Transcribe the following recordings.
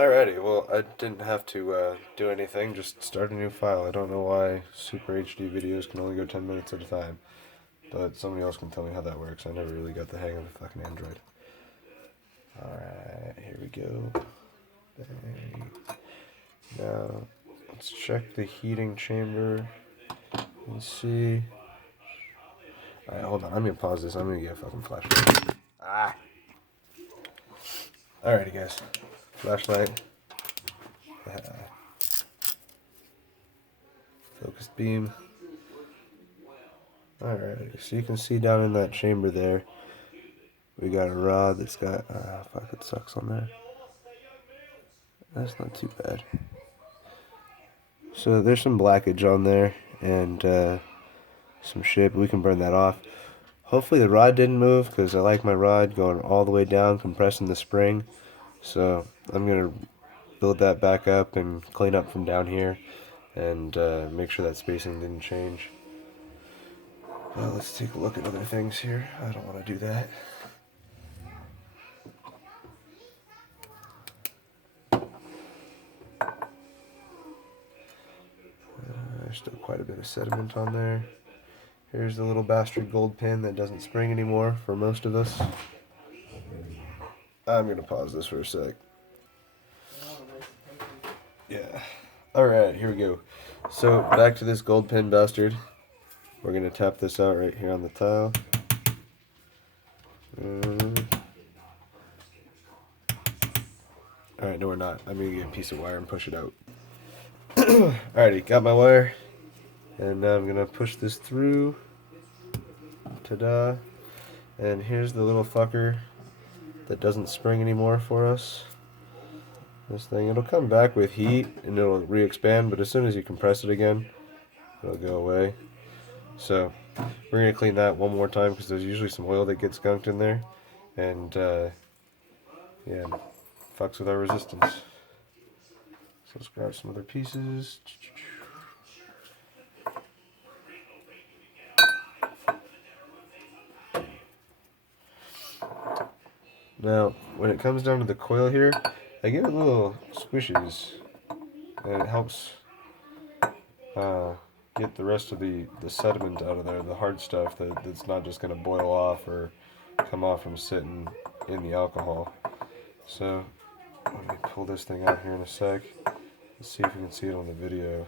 Alrighty, well, I didn't have to do anything, just start a new file. I don't know why Super HD videos can only go 10 minutes at a time, but somebody else can tell me how that works. I never really got the hang of the fucking Android. Alright, here we go. Bang. Now, let's check the heating chamber and see. Alright, hold on, I'm gonna pause this. I'm gonna get a fucking flashlight. Ah! Alrighty, guys. Flashlight. Focused beam. Alright, so you can see down in that chamber there, we got a rod that's got, fuck, it sucks on there. That's not too bad. So there's some blackage on there, and some shit, but we can burn that off. Hopefully the rod didn't move, because I like my rod going all the way down, compressing the spring. So I'm going to build that back up and clean up from down here, and make sure that spacing didn't change. Let's take a look at other things here. I don't want to do that. There's still quite a bit of sediment on there. Here's the little bastard gold pin that doesn't spring anymore for most of us. I'm going to pause this for a sec. Yeah. Alright, here we go. So, back to this gold pin bastard. We're going to tap this out right here on the tile. Alright, no we're not. I'm going to get a piece of wire and push it out. Alrighty, got my wire. And now I'm going to push this through. Ta-da. And here's the little fucker that doesn't spring anymore for us. This thing, it'll come back with heat and it'll re-expand, but as soon as you compress it again, it'll go away. So we're going to clean that one more time because there's usually some oil that gets skunked in there, and yeah, fucks with our resistance. So let's grab some other pieces. Now, when it comes down to the coil here, I give it little squishes, and it helps get the rest of the sediment out of there, the hard stuff that's not just going to boil off or come off from sitting in the alcohol. So, let me pull this thing out here in a sec. Let's see if you can see it on the video.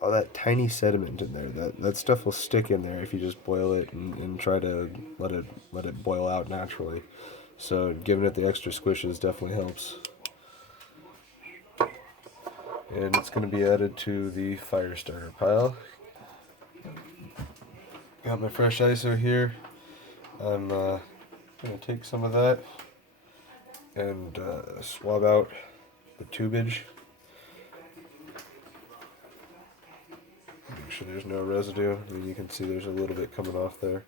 All that tiny sediment in there, that stuff will stick in there if you just boil it and try to let it boil out naturally. So giving it the extra squishes definitely helps. And it's going to be added to the fire starter pile. Got my fresh ISO here. I'm going to take some of that and swab out the tubage. Make sure there's no residue. I mean, you can see there's a little bit coming off there.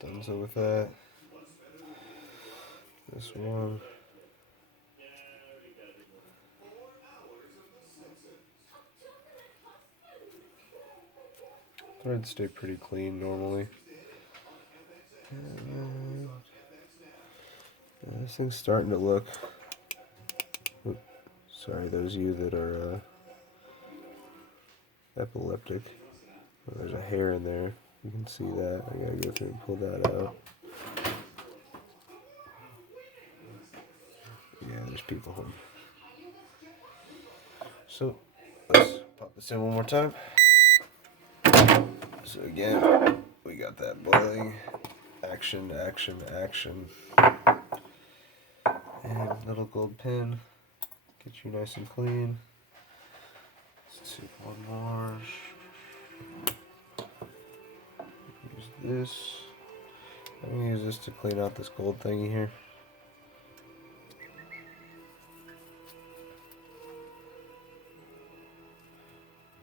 Done so with that. This one. Threads stay pretty clean normally. This thing's starting to look. Oops, sorry, those of you that are epileptic. Well, there's a hair in there. You can see that. I gotta go through and pull that out. Yeah, there's people home. So let's pop this in one more time. So again, we got that boiling. Action, action, action. And little gold pin. Get you nice and clean. Let's take one more. Use this. I'm going to use this to clean out this gold thingy here.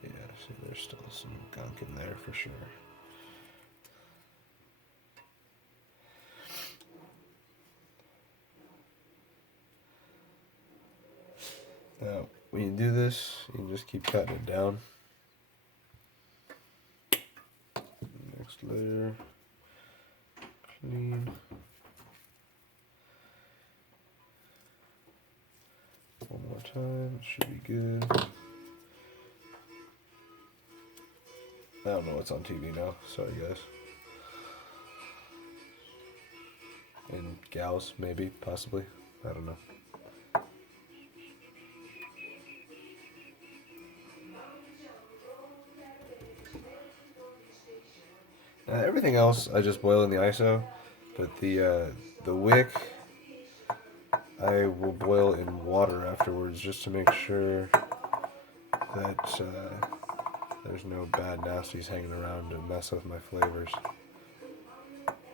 Yeah, see there's still some gunk in there for sure. Now, when you do this, you can just keep cutting it down. Next layer, clean. One more time, it should be good. I don't know what's on TV now, sorry guys. And gals, maybe, possibly, I don't know. Everything else I just boil in the ISO, but the wick I will boil in water afterwards just to make sure that there's no bad nasties hanging around to mess with my flavors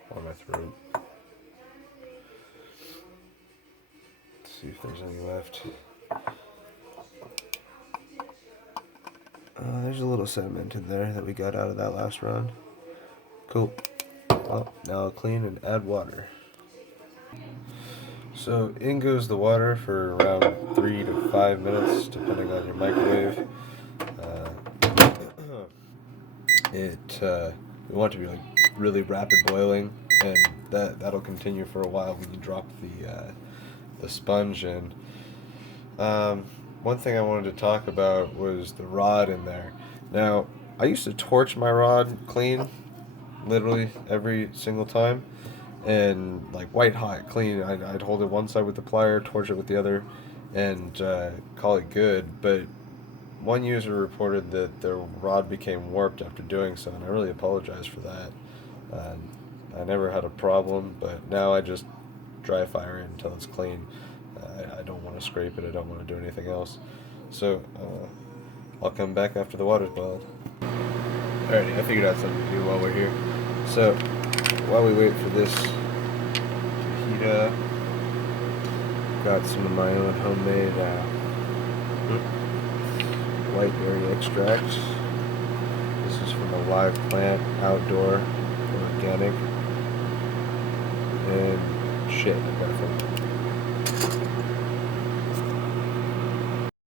or my throat. Let's see if there's any left. There's a little sediment in there that we got out of that last round. Cool. Well, now I'll clean and add water. So in goes the water for around 3 to 5 minutes, depending on your microwave. We want it to be like really rapid boiling, and that'll continue for a while when you drop the sponge in. One thing I wanted to talk about was the rod in there. Now, I used to torch my rod clean, literally every single time, and like white hot clean. I'd hold it one side with the plier, torch it with the other, and call it good. But one user reported that their rod became warped after doing so, and I really apologize for that. I never had a problem, but now I just dry fire it until it's clean. I don't want to scrape it, I don't want to do anything else. So, I'll come back after the water's boiled. Alrighty, I figured out something to do while we're here. So, while we wait for this to heat up, got some of my own homemade white berry extract. This is from a live plant, outdoor, organic, and shit, I got it from